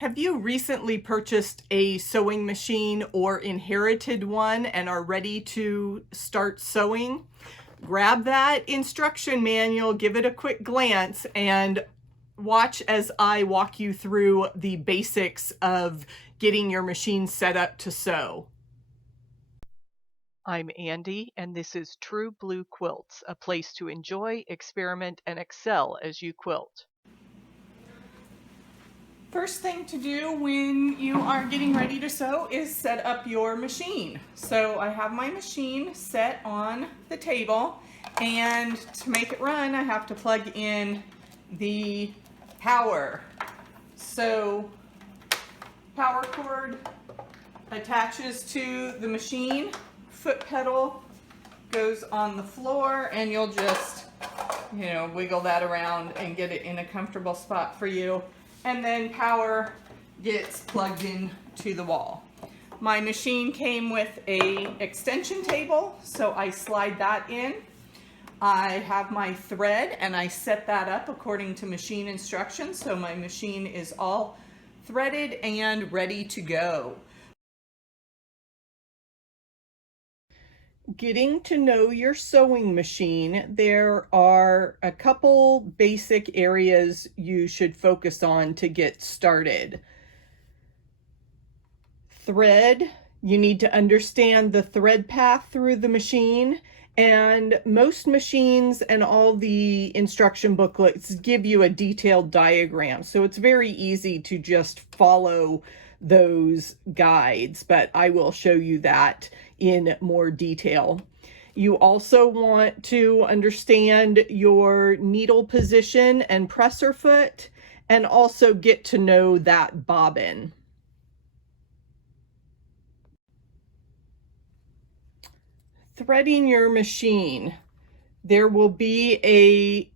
Have you recently purchased a sewing machine or inherited one and are ready to start sewing? Grab that instruction manual, give it a quick glance, and watch as I walk you through the basics of getting your machine set up to sew. I'm Andy, and this is True Blue Quilts, a place to enjoy, experiment, and excel as you quilt. First thing to do when you are getting ready to sew is set up your machine. So I have my machine set on the table, and to make it run I have to plug in the power. So power cord attaches to the machine, foot pedal goes on the floor, and you'll just wiggle that around and get it in a comfortable spot for you. And then power gets plugged in to the wall. My machine came with a extension table, so I slide that in. I have my thread and I set that up according to machine instructions, so my machine is all threaded and ready to go. Getting to know your sewing machine, there are a couple basic areas you should focus on to get started. Thread, you need to understand the thread path through the machine, and most machines and all the instruction booklets give you a detailed diagram, so it's very easy to just follow those guides, but I will show you that in more detail. You also want to understand your needle position and presser foot, and also get to know that bobbin. Threading your machine, there will be a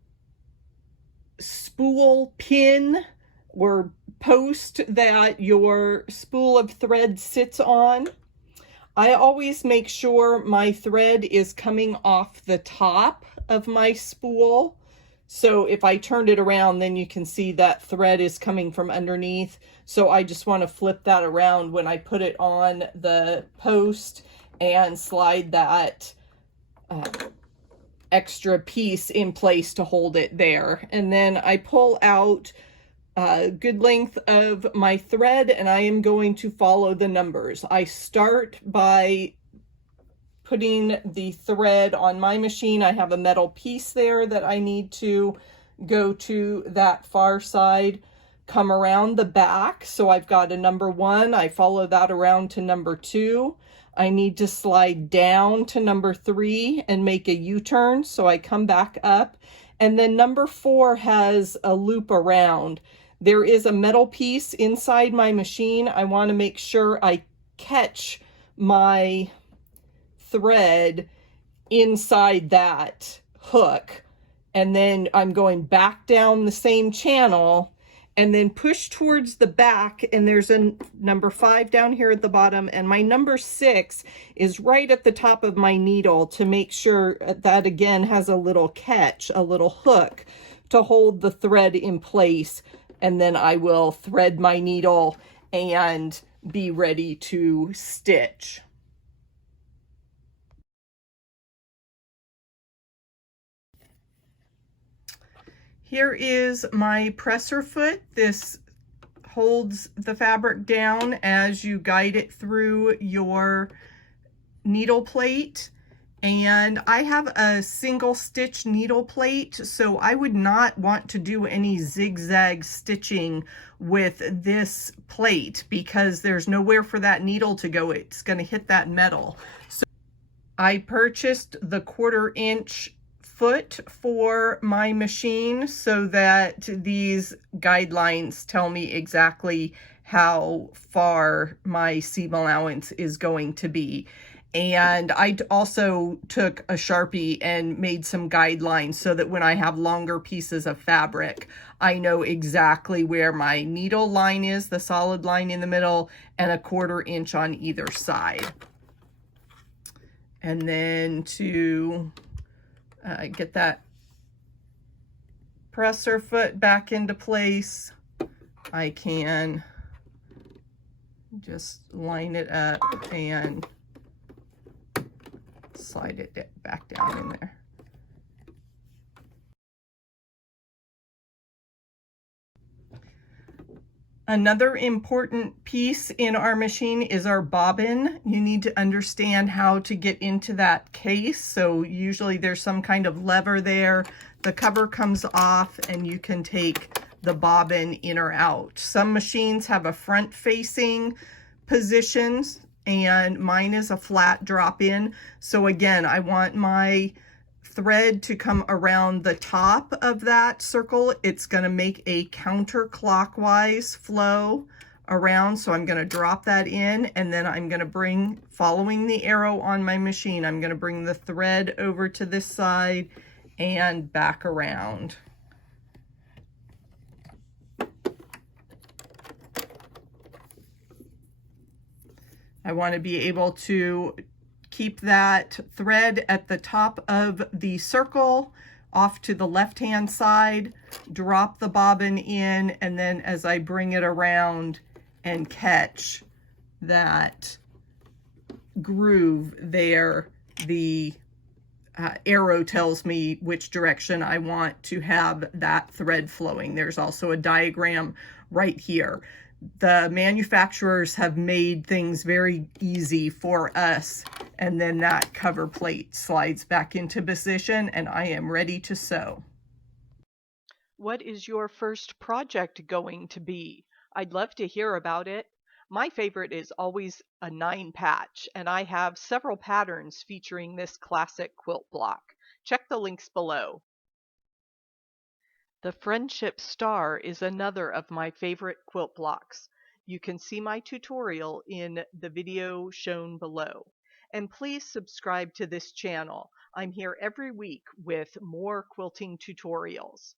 spool pin or post that your spool of thread sits on. I always make sure my thread is coming off the top of my spool. So if I turned it around, then you can see that thread is coming from underneath. So I just want to flip that around when I put it on the post and slide that extra piece in place to hold it there. And then I pull out a good length of my thread, and I am going to follow the numbers. I start by putting the thread on my machine. I have a metal piece there that I need to go to that far side, come around the back. So I've got a number 1. I follow that around to number 2. I need to slide down to number 3 and make a U-turn. So I come back up, and then number 4 has a loop around. There is a metal piece inside my machine. I want to make sure I catch my thread inside that hook, and then I'm going back down the same channel and then push towards the back, and there's a number 5 down here at the bottom, and my number 6 is right at the top of my needle to make sure that again has a little catch, a little hook to hold the thread in place. And then I will thread my needle and be ready to stitch. Here is my presser foot. This holds the fabric down as you guide it through your needle plate. And I have a single stitch needle plate, so I would not want to do any zigzag stitching with this plate because there's nowhere for that needle to go. It's going to hit that metal. So I purchased the 1/4 inch foot for my machine so that these guidelines tell me exactly how far my seam allowance is going to be. And I also took a Sharpie and made some guidelines so that when I have longer pieces of fabric, I know exactly where my needle line is, the solid line in the middle, and a 1/4 inch on either side. And then to get that presser foot back into place, I can Just line it up and slide it back down in there. Another important piece in our machine is our bobbin. You need to understand how to get into that case. So usually there's some kind of lever there. The cover comes off and you can take the bobbin in or out. Some machines have a front facing position and mine is a flat drop in. So again, I want my thread to come around the top of that circle. It's going to make a counterclockwise flow around. So I'm going to drop that in, and then I'm going to bring, following the arrow on my machine, I'm going to bring the thread over to this side and back around. I want to be able to keep that thread at the top of the circle off to the left-hand side, drop the bobbin in, and then as I bring it around and catch that groove there, the arrow tells me which direction I want to have that thread flowing. There's also a diagram right here. The manufacturers have made things very easy for us, and then that cover plate slides back into position and I am ready to sew. What is your first project going to be? I'd love to hear about it. My favorite is always a 9 patch, and I have several patterns featuring this classic quilt block. Check the links below. The Friendship Star is another of my favorite quilt blocks. You can see my tutorial in the video shown below. And please subscribe to this channel. I'm here every week with more quilting tutorials.